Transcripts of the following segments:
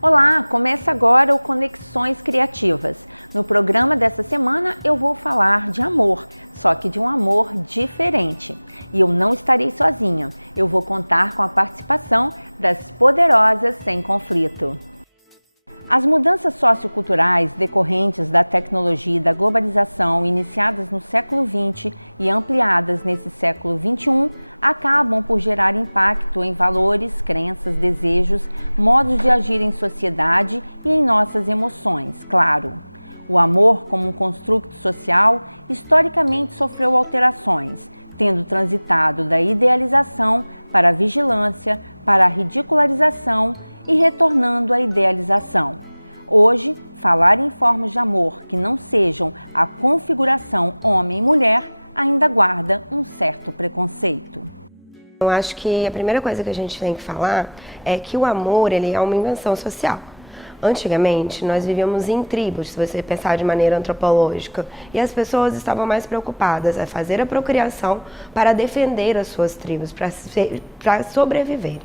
Olá, começa agora o Conexões Criativas. No programa dessa semana eu vou falar de amor, só que de um amor diferente. E eu não estarei sozinha, eu vou contar com a participação das Poderosas Sem Conflito. As mudanças socioculturais decorrentes da tecnologia e da globalização iniciadas no século XX e ampliadas nesse século XXI acabam por gerar impacto em valores, crenças, desejos, modos de agir em sociedade e em nossas emoções, claro. O amor, como um construto social, historicamente sofreu alterações, tendo transitado da idealização para a vigilância, para a ridicularização e retornando à idealização. Hoje, falar em formas de amor que não sejam a configuração homem e mulher ainda guarda um certo preconceito. Eu acho que a primeira coisa que a gente tem que falar é que o amor ele é uma invenção social. Antigamente, nós vivíamos em tribos, se você pensar de maneira antropológica, e as pessoas estavam mais preocupadas a fazer a procriação para defender as suas tribos, para sobreviver.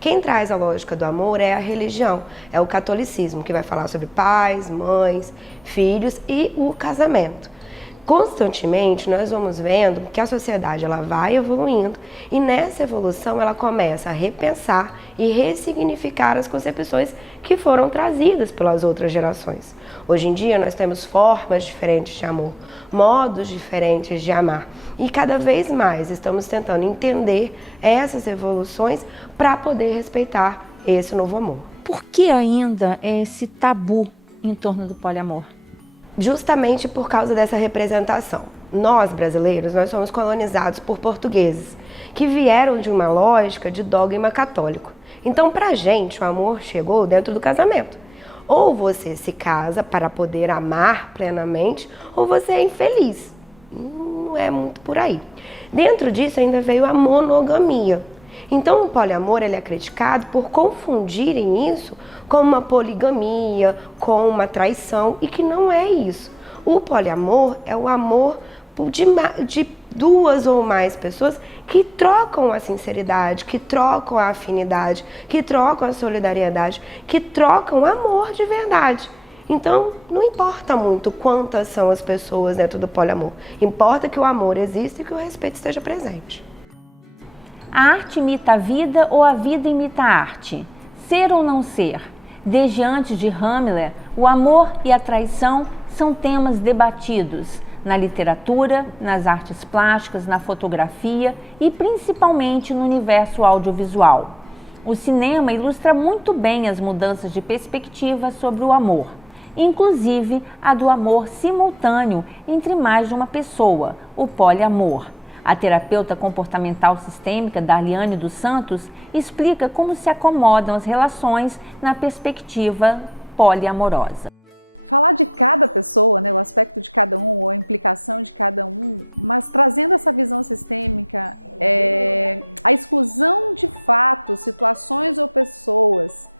Quem traz a lógica do amor é a religião, é o catolicismo, que vai falar sobre pais, mães, filhos e o casamento. Constantemente nós vamos vendo que a sociedade ela vai evoluindo e nessa evolução ela começa a repensar e ressignificar as concepções que foram trazidas pelas outras gerações. Hoje em dia nós temos formas diferentes de amor, modos diferentes de amar e cada vez mais estamos tentando entender essas evoluções para poder respeitar esse novo amor. Por que ainda é esse tabu em torno do poliamor? Justamente por causa dessa representação. Nós, brasileiros, nós somos colonizados por portugueses, que vieram de uma lógica de dogma católico. Então, pra gente, o amor chegou dentro do casamento. Ou você se casa para poder amar plenamente, ou você é infeliz. Não é muito por aí. Dentro disso ainda veio a monogamia. Então o poliamor ele é criticado por confundirem isso com uma poligamia, com uma traição, e que não é isso. O poliamor é o amor de duas ou mais pessoas que trocam a sinceridade, que trocam a afinidade, que trocam a solidariedade, que trocam amor de verdade. Então, não importa muito quantas são as pessoas dentro do poliamor. Importa que o amor exista e que o respeito esteja presente. A arte imita a vida ou a vida imita a arte? Ser ou não ser? Desde antes de Hamlet, o amor e a traição são temas debatidos na literatura, nas artes plásticas, na fotografia e principalmente no universo audiovisual. O cinema ilustra muito bem as mudanças de perspectiva sobre o amor, inclusive a do amor simultâneo entre mais de uma pessoa, o poliamor. A terapeuta comportamental sistêmica Darliane dos Santos explica como se acomodam as relações na perspectiva poliamorosa. Falar de cada pessoa, né, o aspecto de cada um, ou a implicação de cada um, mas trazendo essa visão sistêmica, a exclusão de fatos, situações ou pessoas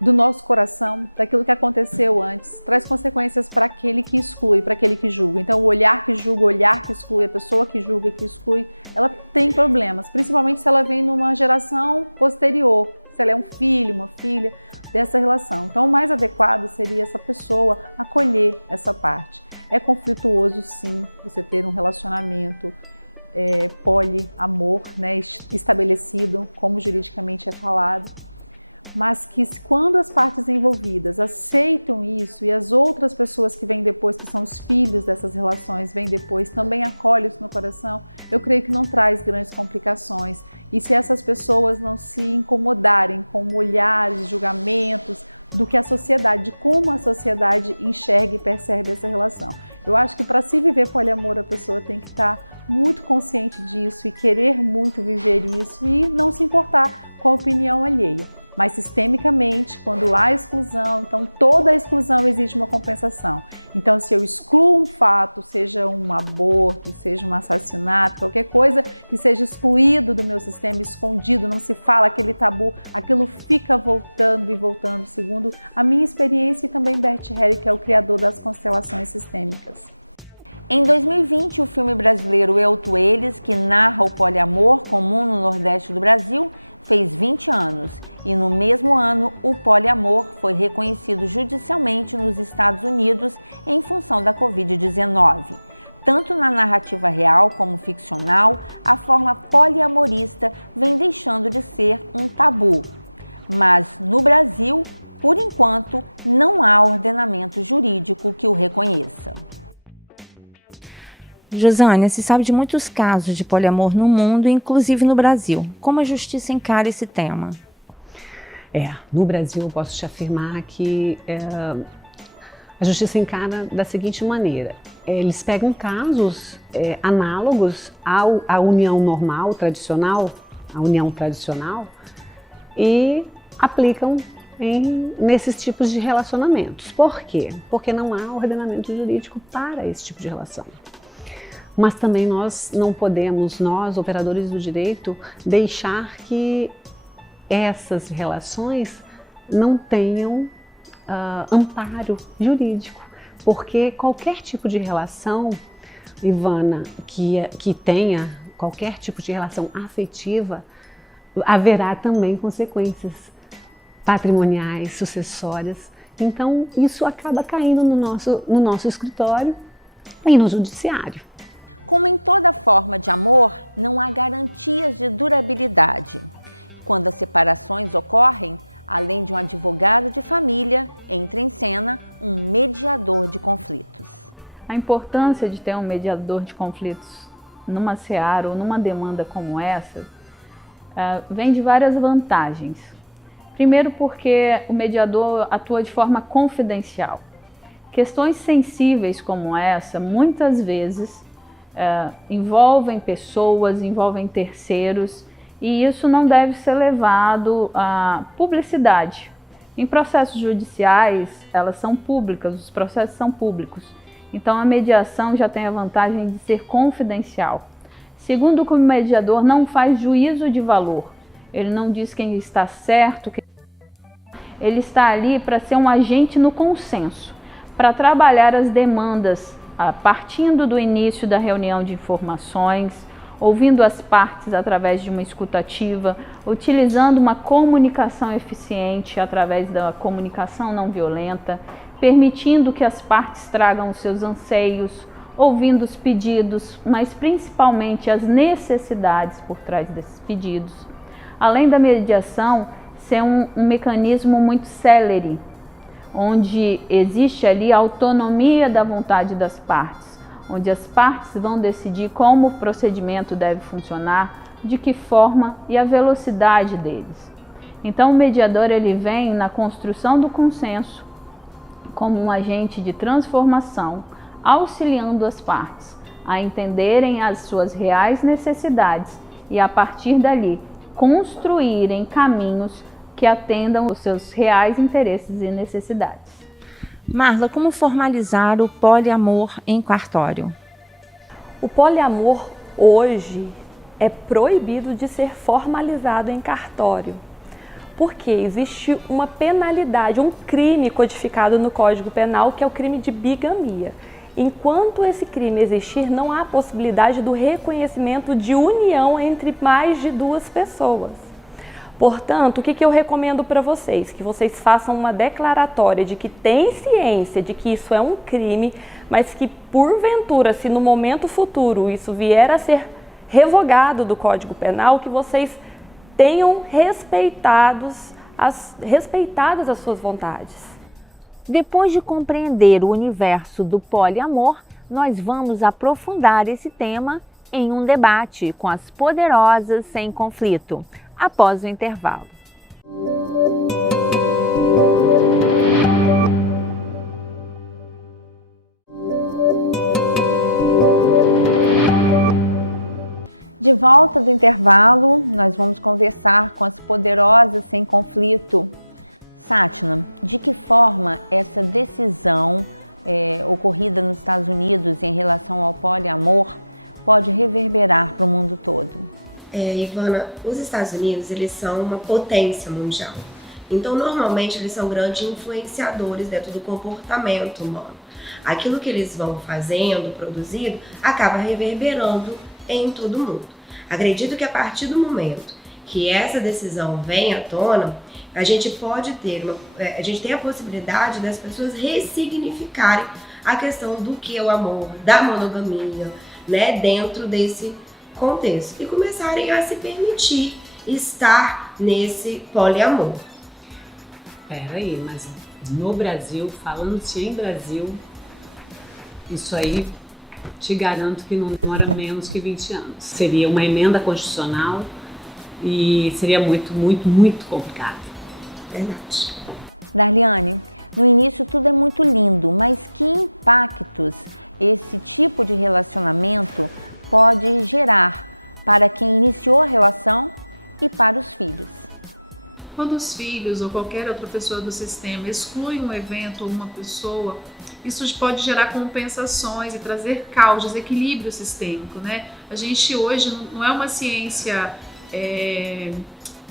do nosso coração, daquilo que aconteceu antes, traz consequências para aquele que exclui, para aquele que julga. Então, o olhar que julga, o olhar que exclui, a pessoa que julga, que exclui, ela tem problemas, principalmente se ela vem numa geração posterior, se ela é um filho, uma filha dessa relação. Então, o mais adequado seria essa pessoa acolher essa parte. É conflituoso, sim, você ter um relacionamento poliamor, né, estabelecido, como juridicamente é falado, mas que quando as partes envolvidas aceitam isso e as outras pessoas que vêm depois, que são os filhos dessas relações, vêm depois, também acolhem isso no coração, eu creio que não traz grandes complicações. E se essas pessoas não se incomodarem com olhares, julgamentos, do que a sociedade, de como a sociedade enxerga e percebe essa relação. Eu acho que para se viver poliamor, a pessoa tem que estar muito consciente disso e querer muito viver isso e não se importar com a opinião alheia. Mas sistemicamente, quando há exclusão, então toda a exclusão exige uma compensação. Então se eu excluo um fato, seja um aborto, seja um assassinato, qualquer coisa que seja excluído do meu sistema, escondido, não se fala aquele tabu, aquilo fica voltando e voltando, segundo a minha experiência e também Bert Hellinger, que é o criador das constelações sistêmicas. Em 2020, o filme brasileiro Eu, Tu, Eles, que narra o poliamor comum no Nordeste do Brasil, fez 20 anos e no mesmo ano o poliamor foi reconhecido judicialmente nos Estados Unidos em função da Covid-19. Tanto na narrativa real como ficcional, a forma poliamorista vem deixando de ser um tabu. Mas no Brasil, por enquanto, não há ordenamento jurídico que o reconheça. Josânia, se sabe de muitos casos de poliamor no mundo, inclusive no Brasil. Como a justiça encara esse tema? No Brasil eu posso te afirmar que a justiça encara da seguinte maneira. Eles pegam casos análogos à união normal, tradicional, a união tradicional, e aplicam nesses tipos de relacionamentos. Por quê? Porque não há ordenamento jurídico para esse tipo de relação. Mas também nós não podemos, nós, operadores do direito, deixar que essas relações não tenham amparo jurídico, porque qualquer tipo de relação, Ivana, que tenha qualquer tipo de relação afetiva, haverá também consequências patrimoniais, sucessórias. Então, isso acaba caindo no nosso escritório e no judiciário. Como em toda forma de amor, não há garantias de durabilidade. Quando as separações ocorrem, além de um advogado de família, entra em cena um mediador de conflitos. A importância de ter um mediador de conflitos numa seara ou numa demanda como essa vem de várias vantagens. Primeiro, porque o mediador atua de forma confidencial. Questões sensíveis como essa, muitas vezes, envolvem pessoas, envolvem terceiros, e isso não deve ser levado à publicidade. Em processos judiciais, elas são públicas, os processos são públicos. Então a mediação já tem a vantagem de ser confidencial. Segundo, que o mediador não faz juízo de valor. Ele não diz quem está certo, ele está ali para ser um agente no consenso, para trabalhar as demandas partindo do início da reunião de informações, ouvindo as partes através de uma escutativa, utilizando uma comunicação eficiente através da comunicação não violenta, permitindo que as partes tragam os seus anseios, ouvindo os pedidos, mas principalmente as necessidades por trás desses pedidos. Além da mediação ser um mecanismo muito célere, onde existe ali a autonomia da vontade das partes, onde as partes vão decidir como o procedimento deve funcionar, de que forma e a velocidade deles. Então o mediador ele vem na construção do consenso como um agente de transformação, auxiliando as partes a entenderem as suas reais necessidades e a partir dali construírem caminhos que atendam os seus reais interesses e necessidades. Marla, como formalizar o poliamor em cartório? O poliamor hoje é proibido de ser formalizado em cartório, porque existe uma penalidade, um crime codificado no Código Penal, que é o crime de bigamia. Enquanto esse crime existir, não há possibilidade do reconhecimento de união entre mais de duas pessoas. Portanto, o que eu recomendo para vocês? Que vocês façam uma declaratória de que tem ciência de que isso é um crime, mas que porventura, se no momento futuro isso vier a ser revogado do Código Penal, que vocês tenham respeitadas as suas vontades. Depois de compreender o universo do poliamor, nós vamos aprofundar esse tema em um debate com as poderosas sem conflito, após o intervalo. De volta do intervalo, nós vamos conversar com as poderosas sem conflito. Sátina, de que forma essa decisão ocorrida nos Estados Unidos em relação ao poliamor pode reverberar para o mundo todo? Ivana, os Estados Unidos, eles são uma potência mundial. Então, normalmente, eles são grandes influenciadores dentro do comportamento humano. Aquilo que eles vão fazendo, produzindo, acaba reverberando em todo mundo. Acredito que a partir do momento que essa decisão venha à tona, a gente pode ter a gente tem a possibilidade das pessoas ressignificarem a questão do que é o amor, da monogamia, né, dentro desse contexto e começarem a se permitir estar nesse poliamor. Peraí, mas no Brasil, falando-se em Brasil, isso aí te garanto que não demora menos que 20 anos. Seria uma emenda constitucional e seria muito, muito, muito complicado. Verdade. Darliane, no início tudo é muito lindo, mas que impactos esse tipo de relacionamento pode gerar para quem iniciou a relação e para os filhos? Quando os filhos ou qualquer outra pessoa do sistema exclui um evento ou uma pessoa, isso pode gerar compensações e trazer caos, desequilíbrio sistêmico, né? A gente hoje não é uma ciência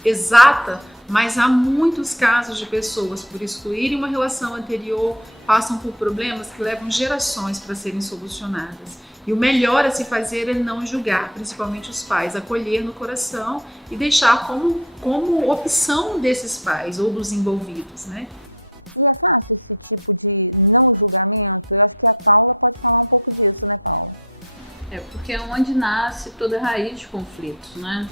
exata, mas há muitos casos de pessoas, por excluírem uma relação anterior, passam por problemas que levam gerações para serem solucionadas. E o melhor a se fazer é não julgar, principalmente os pais, acolher no coração e deixar como opção desses pais ou dos envolvidos, né? E é fácil esse tipo de não julgamento? Eu acho que a Paula pode falar um pouco disso, né, Paula? Porque é onde nasce toda a raiz de conflitos, né?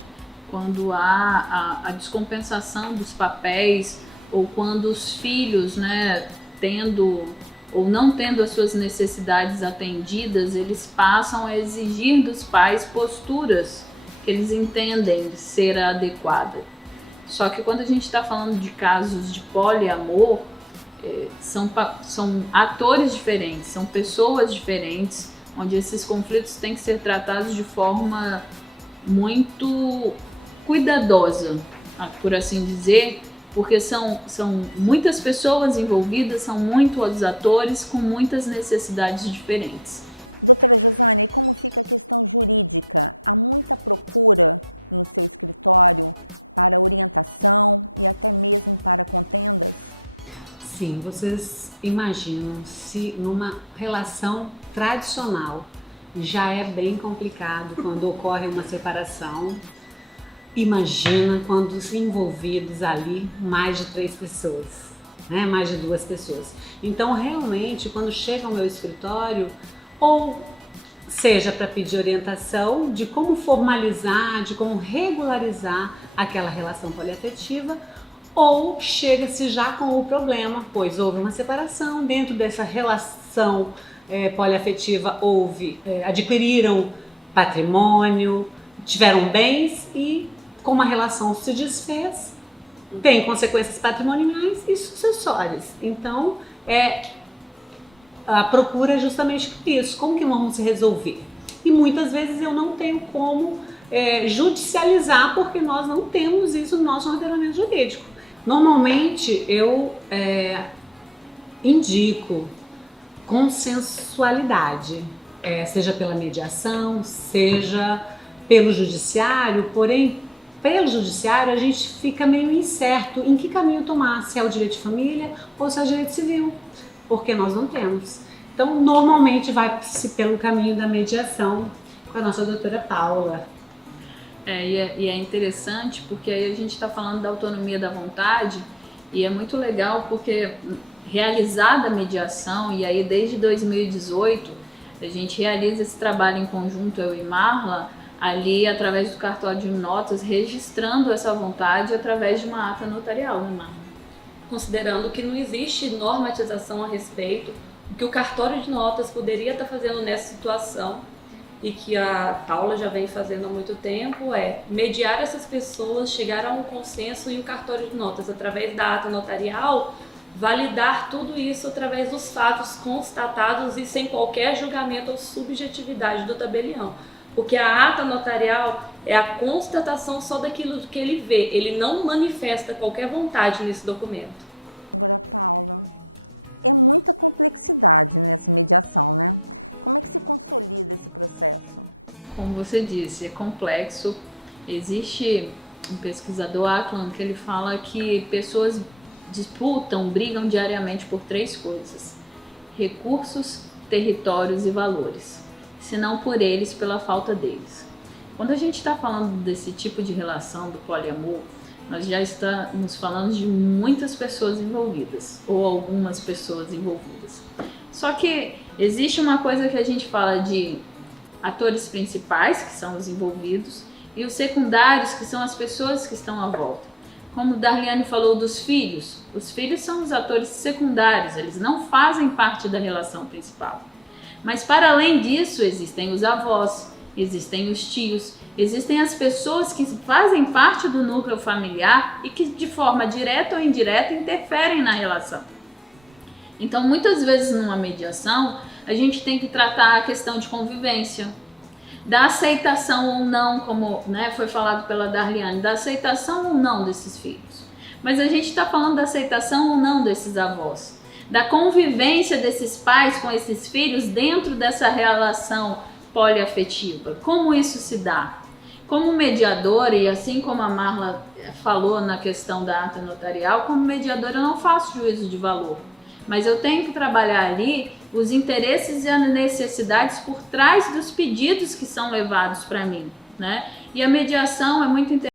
Quando há a descompensação dos papéis ou quando os filhos, né, tendo ou não tendo as suas necessidades atendidas, eles passam a exigir dos pais posturas que eles entendem ser adequada. Só que quando a gente está falando de casos de poliamor, são atores diferentes, são pessoas diferentes, onde esses conflitos têm que ser tratados de forma muito cuidadosa, por assim dizer, porque são muitas pessoas envolvidas, são muitos atores com muitas necessidades diferentes. Doutora Josânia, e como fica a questão jurídica? Há muita procura no seu escritório para orientação e até mesmo para contendas? Sim, vocês imaginam se numa relação tradicional já é bem complicado quando ocorre uma separação. Imagina quando os envolvidos ali, mais de 3 pessoas, né? Mais de 2 pessoas. Então, realmente, quando chega ao meu escritório, ou seja para pedir orientação de como formalizar, de como regularizar aquela relação poliafetiva, ou chega-se já com o problema, pois houve uma separação, dentro dessa relação poliafetiva adquiriram patrimônio, tiveram bens e como a relação se desfez, tem consequências patrimoniais e sucessórias. Então, a procura é justamente por isso. Como que vamos se resolver? E muitas vezes eu não tenho como judicializar, porque nós não temos isso no nosso ordenamento jurídico. Normalmente, eu indico consensualidade, seja pela mediação, seja pelo judiciário, porém, pelo judiciário a gente fica meio incerto em que caminho tomar, se é o direito de família ou se é o direito civil, porque nós não temos. Então, normalmente vai-se pelo caminho da mediação com a nossa doutora Paula. E é interessante porque aí a gente está falando da autonomia da vontade e é muito legal porque realizada a mediação, e aí desde 2018 a gente realiza esse trabalho em conjunto, eu e Marla, ali através do cartório de notas, registrando essa vontade através de uma ata notarial, né, Marla? Considerando que não existe normatização a respeito, o que o cartório de notas poderia estar fazendo nessa situação e que a Paula já vem fazendo há muito tempo é mediar essas pessoas, chegar a um consenso e o cartório de notas, através da ata notarial, validar tudo isso através dos fatos constatados e sem qualquer julgamento ou subjetividade do tabelião. Porque a ata notarial é a constatação só daquilo que ele vê, ele não manifesta qualquer vontade nesse documento. Agora, Paula, é muita complexidade nessa mediação, né? Como é que se consolida esse processo? Como você disse, é complexo. Existe um pesquisador, Aklan, que ele fala que pessoas disputam, brigam diariamente por 3 coisas: recursos, territórios e valores, se não por eles, pela falta deles. Quando a gente está falando desse tipo de relação do poliamor, nós já estamos falando de muitas pessoas envolvidas, ou algumas pessoas envolvidas. Só que existe uma coisa que a gente fala de atores principais, que são os envolvidos, e os secundários, que são as pessoas que estão à volta. Como Darliane falou dos filhos, os filhos são os atores secundários, eles não fazem parte da relação principal. Mas para além disso, existem os avós, existem os tios, existem as pessoas que fazem parte do núcleo familiar e que de forma direta ou indireta interferem na relação. Então, muitas vezes numa mediação, a gente tem que tratar a questão de convivência, da aceitação ou não, como foi falado pela Darliane, da aceitação ou não desses filhos. Mas a gente está falando da aceitação ou não desses avós, da convivência desses pais com esses filhos dentro dessa relação poliafetiva. Como isso se dá? Como mediadora, e assim como a Marla falou na questão da ata notarial, como mediadora eu não faço juízo de valor, mas eu tenho que trabalhar ali os interesses e as necessidades por trás dos pedidos que são levados para mim, né? E a mediação é muito interessante.